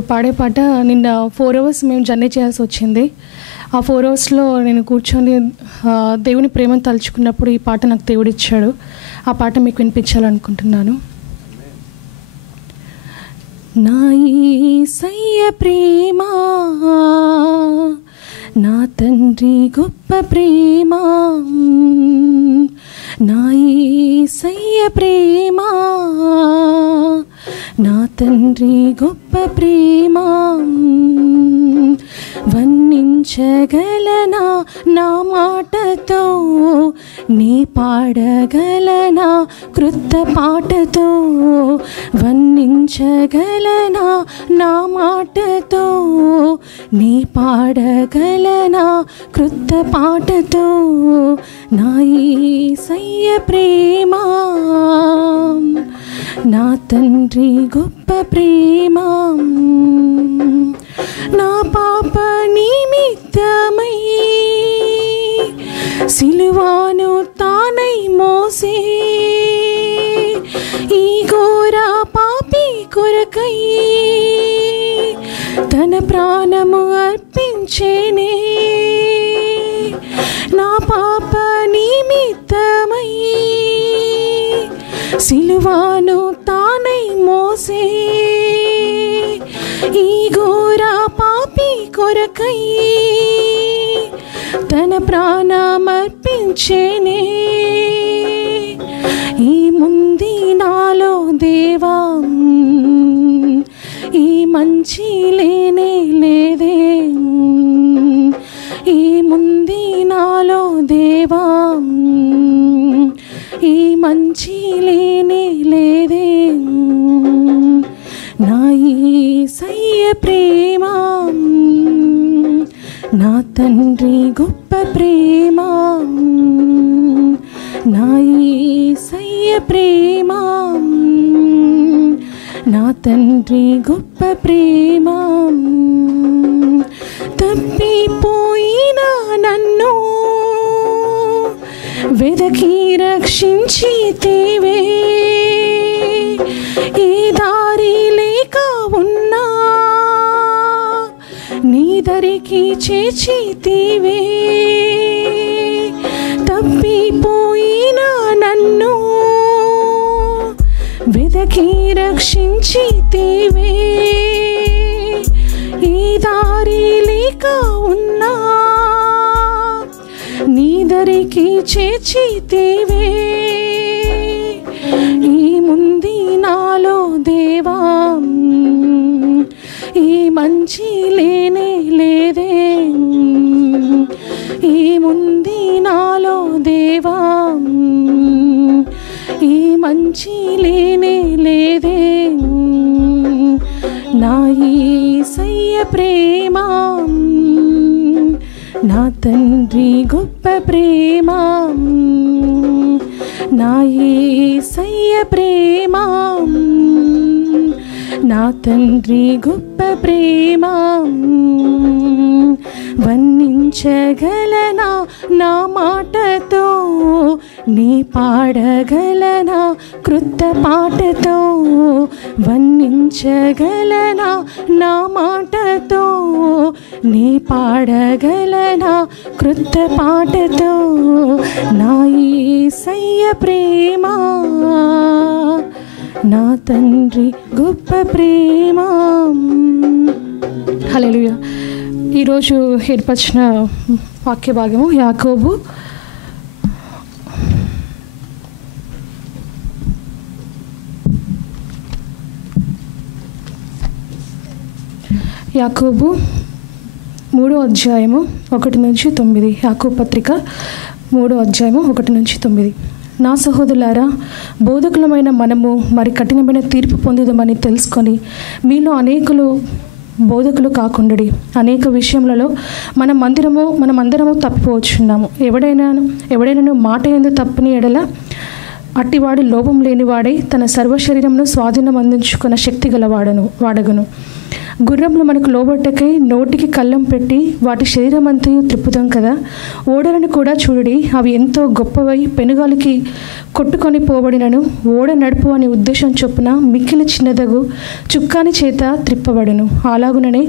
పాడే పాట నిన్న 4 hours మేము జర్నీ చేయాల్సి వచ్చింది. ఆ 4 hours నేను కూర్చొని దేవుని ప్రేమను తలుచుకున్నప్పుడు ఈ పాట నాకు దేవుడు ఇచ్చాడు. ఆ పాట మీకు వినిపించాలనుకుంటున్నాను. నా యేసయ్య ప్రేమ, నా తండ్రి గొప్ప ప్రేమ, నా యేసయ్య ప్రేమ, నా తండ్రి గొప్ప ప్రేమ, వర్ణించగలనా నా మాటతో, నీ పాడగలనా కృత పాటతో, వర్ణించగలనా నా మాటతో, నీ పాడగలనా కృత పాటతో, నా యేసయ్య ప్రేమ, నా తండ్రి గొప్ప ప్రేమ, నా పాప నిమిత్తమై సిలువాను తానై మోసే, ఈ ఘోర పాపి కొరకై తన ప్రాణము అర్పించేనే, నా పాప నిమిత్తమై సిలువాను తానై మోసే, ఈ ఘోర పాపి కొరకై తన ప్రాణమర్పించేనే. ఈ ముంది నాలో దేవా, ఈ మంచి లేనే లేదే, ఈ ముంది నాలో దేవా, ఈ మంచి లేనే లేదే, నా యేసయ్య ప్రేమ, నా తండ్రి గొప్ప ప్రేమ, నా యేసయ్య ప్రేమ, నా తండ్రి గొప్ప ప్రేమ, తప్పిపోయిన నన్ను వెదకి రక్షించితివే, ఏ దారి లేక ఉన్నా నీ దరికి చేర్చితివే, తప్పిపోయిన నన్ను వెదకి రక్షించితివే, ఏ దారి లేక ఉన్నా నీ దరికి చేర్చితివే. ఈ ముంది నాలో దేవా, ఈ మంచి లేనే లేదే, ఈ ముంది నాలో దేవా, ఈ మంచి లేనే లేదే, నా యేసయ్య ప్రేమ, నా తండ్రి గొప్ప ప్రేమ, నా యేసయ్య ప్రేమ, నా తండ్రి గొప్ప ప్రేమ, వర్ణించగలనా నా మాటతో, నీ పాడగలనా కృత పాటతో, వర్ణించగలనా నా మాటతో, నీ పాడగలనా కృత పాటతో, నా యేసయ్య ప్రేమ, నా తండ్రి గొప్ప ప్రేమ. హల్లెలూయా. ఈరోజు ఏర్పరిచిన వాక్య భాగము యాకోబు యాకోబు 3వ అధ్యాయము 1-9. యాకోబు పత్రిక 3వ అధ్యాయము 1-9. నా సహోదరులారా, బోధకులమైన మనము మరి కఠినమైన తీర్పు పొందుదామని తెలుసుకొని మీలో అనేకులు బోధకులు కాకుండాడి. అనేక విషయములలో మనమందరము తప్పిపోవచ్చున్నాము. ఎవడైనా మాట యందు తప్పని ఎడల అట్టివాడు లోపం లేనివాడై తన సర్వశరీరమును స్వాధీనం అందించుకున్న శక్తి గల వాడగును. గుర్రంలో మనకు లోబట్టకై నోటికి కళ్ళం పెట్టి వాటి శరీరం అంతయు త్రిప్పుతాం కదా. ఓడలను కూడా చూడుడి, అవి ఎంతో గొప్పవై పెనుగాలికి కొట్టుకొని పోబడినను ఓడ నడుపు అనే ఉద్దేశం చొప్పున మిక్కిలి చిన్నదగు చుక్కాని చేత త్రిప్పబడును. అలాగుననే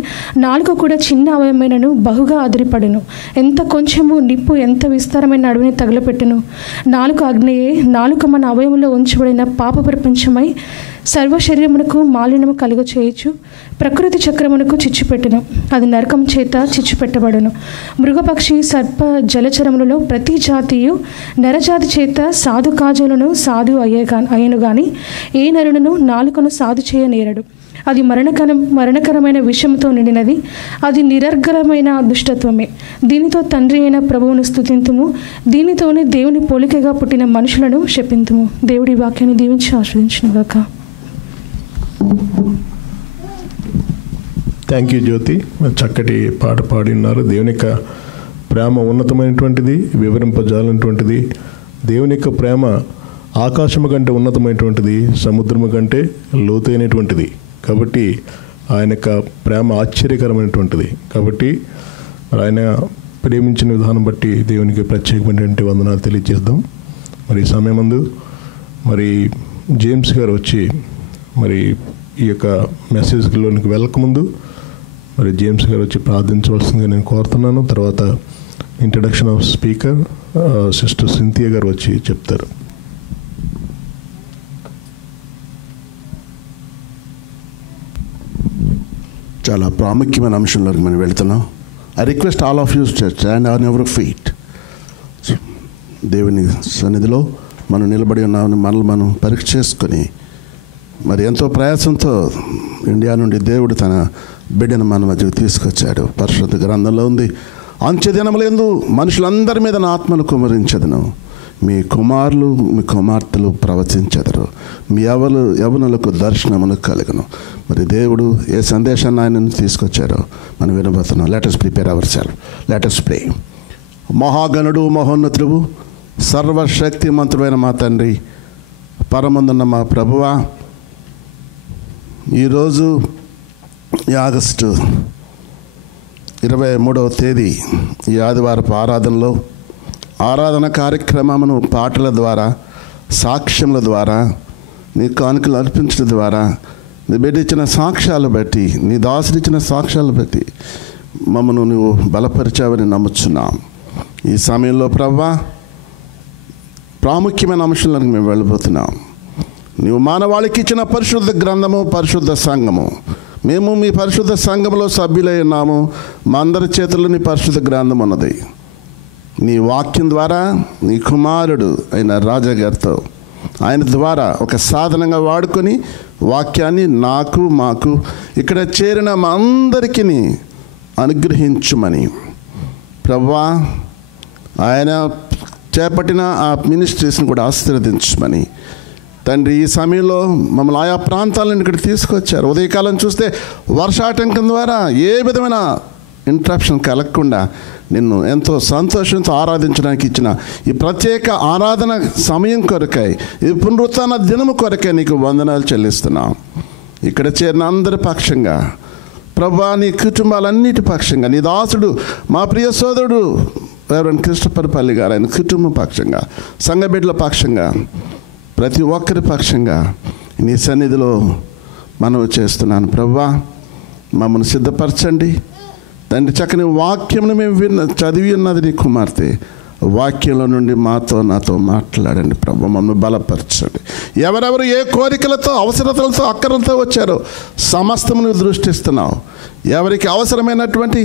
నాలుక కూడా చిన్న అవయమైనను బహుగా అదిరిపడును. ఎంత కొంచెము నిప్పు ఎంత విస్తారమైన అడవిని తగలపెట్టును. నాలుక అగ్నియే. నాలుక మన అవయములో ఉంచబడిన పాప ప్రపంచమై సర్వ శరీరమునకు మాలిన్యము కలుగ చేయొచ్చు. ప్రకృతి చక్రమునకు చిచ్చుపెట్టును, అది నరకం చేత చిచ్చుపెట్టబడును. మృగపక్షి సర్ప జలచరములలో ప్రతి జాతియు నరజాతి చేత సాధు కాజులను సాధు అయ్యను గాని ఏ నరుడును నాలుకను సాధు చేయనేరడు. అది మరణకరమైన విషయంతో నిండినది, అది నిరర్గలమైన దుష్టత్వమే. దీనితో తండ్రి అయిన ప్రభువును స్తుతింతుము, దీనితోనే దేవుని పోలికగా పుట్టిన మనుషులను శపింతుము. దేవుడి వాక్యాన్ని దీవించి ఆస్వాదించునుగాక. థ్యాంక్ యూ జ్యోతి, చక్కటి పాట పాడి ఉన్నారు. దేవుని యొక్క ప్రేమ ఉన్నతమైనటువంటిది, వివరింపజాలైనటువంటిది. దేవుని యొక్క ప్రేమ ఆకాశము కంటే ఉన్నతమైనటువంటిది, సముద్రము కంటే లోతైనటువంటిది. కాబట్టి ఆయన యొక్క ప్రేమ ఆశ్చర్యకరమైనటువంటిది. కాబట్టి ఆయన ప్రేమించిన విధానం బట్టి దేవునికి ప్రత్యేకమైనటువంటి వందనాలు తెలియజేద్దాం. మరి ఈ సమయమందు మరి జేమ్స్ గారు వచ్చి మరి ఈ యొక్క మెసేజ్లోనికి వెళ్ళకముందు మరి జేమ్స్ గారు వచ్చి ప్రార్థించవలసిందిగా నేను కోరుతున్నాను. తర్వాత introduction of speaker sister Cynthia గారు వచ్చి చెప్తారు. చాలా ప్రాముఖ్యమైన అంశంలోకి మనం వెళుతున్నాం. I request all of you stand on your feet. దేవుని సన్నిధిలో మనం నిలబడి ఉన్నామని మనల్ని మనం పరీక్ష చేసుకొని, మరి ఎంతో ప్రయాసంతో ఇండియా నుండి దేవుడు తన బిడ్డను మన మధ్యకు తీసుకొచ్చాడు. పరిశుద్ధ గ్రంథంలో ఉంది, అంత్యదినములందు మనుషులందరి మీద నా ఆత్మను కుమరించెదను, మీ కుమారులు మీ కుమార్తెలు ప్రవచించెదరు, మీ యవనులకు దర్శనమును కలుగును. మరి దేవుడు ఏ సందేశాన్ని ఆయన తీసుకొచ్చారో మనం వినబోతున్నాం. Let us prepare our self, let us pray. మహాగణుడు మహోన్నతుడు సర్వశక్తిమంతుడైన మా తండ్రి, పరమందున్న మా ప్రభువా, ఈరోజు ఈ ఆగస్టు 23వ తేదీ ఈ ఆదివారపు ఆరాధనలో ఆరాధన కార్యక్రమమును పాటల ద్వారా, సాక్ష్యముల ద్వారా, నీ కానుకలు అర్పించడం ద్వారా, నీ బిడ్డ ఇచ్చిన సాక్ష్యాలు బట్టి, నీ దాసుడిచ్చిన సాక్ష్యాలు బట్టి మమ్మను నువ్వు బలపరిచావని నమ్ముచున్నాం. ఈ సమయంలో ప్రభువా, ప్రాముఖ్యమైన అంశాలకు మేము వెళ్ళబోతున్నాం. నీవు మానవాళికి ఇచ్చిన పరిశుద్ధ గ్రంథము, పరిశుద్ధ సంఘము, మేము మీ పరిశుద్ధ సంఘంలో సభ్యులై ఉన్నాము. మా అందరి చేతుల్లో నీ పరిశుద్ధ గ్రంథం ఉన్నది. నీ వాక్యం ద్వారా నీ కుమారుడు అయిన రాజా గారితో ఆయన ద్వారా ఒక సాధనంగా వాడుకొని వాక్యాన్ని మాకు ఇక్కడ చేరిన మా అందరికీ అనుగ్రహించుమని ప్రభువా, ఆయన చేపట్టిన ఆ మినిస్ట్రీస్ని కూడా ఆశీర్వదించమని తండ్రి, ఈ సమయంలో మమ్మల్ని ఆయా ప్రాంతాలను ఇక్కడ తీసుకొచ్చారు. ఉదయకాలం చూస్తే వర్షాటంకం ద్వారా ఏ విధమైన ఇంటరప్షన్ కలగకుండా నిన్ను ఎంతో సంతోషంతో ఆరాధించడానికి ఇచ్చిన ఈ ప్రత్యేక ఆరాధన సమయం కొరకై, ఈ పునరుత్థాన దినము కొరకై నీకు వందనాలు చెల్లిస్తున్నాం. ఇక్కడ చేరిన అందరి పక్షంగా ప్రభువా, నీ కుటుంబాలన్నిటి పక్షంగా, నీ దాసుడు మా ప్రియ సోదరుడు రెవరెండ్ క్రిస్టఫర్ పల్లి గారు ఆయన కుటుంబ పక్షంగా, సంఘ బిడ్డల పక్షంగా, ప్రతి ఒక్కరి పక్షంగా నీ సన్నిధిలో మనవి చేస్తున్నాను. ప్రభువా, మమ్మల్ని సిద్ధపరచండి తండ్రి. చక్కని వాక్యంను మేము చదివి ఉన్నది నీ కుమార్తె. వాక్యంలో నుండి నాతో మాట్లాడండి ప్రభు, మమ్మల్ని బలపరచండి. ఎవరెవరు ఏ కోరికలతో, అవసరతలతో, అక్కరలతో వచ్చారో సమస్తమును దృష్టిస్తున్నావు. ఎవరికి అవసరమైనటువంటి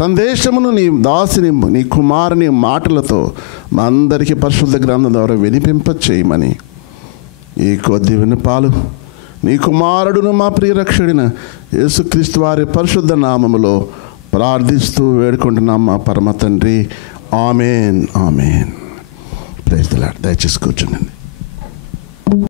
సందేశమును నీ దాసిని, నీ కుమారుని మాటలతో మా అందరికీ పరిశుద్ధ గ్రంథం ద్వారా వినిపింప చేయమని ఈ కొద్ది వినపాలు నీ కుమారుడును మా ప్రియరక్షుడిన యేసుక్రీస్తు వారి పరిశుద్ధ నామములో ప్రార్థిస్తూ వేడుకుంటున్నాం మా పరమ తండ్రి. Amen, amen. Praise the Lord. దయచేసి కూర్చోండి.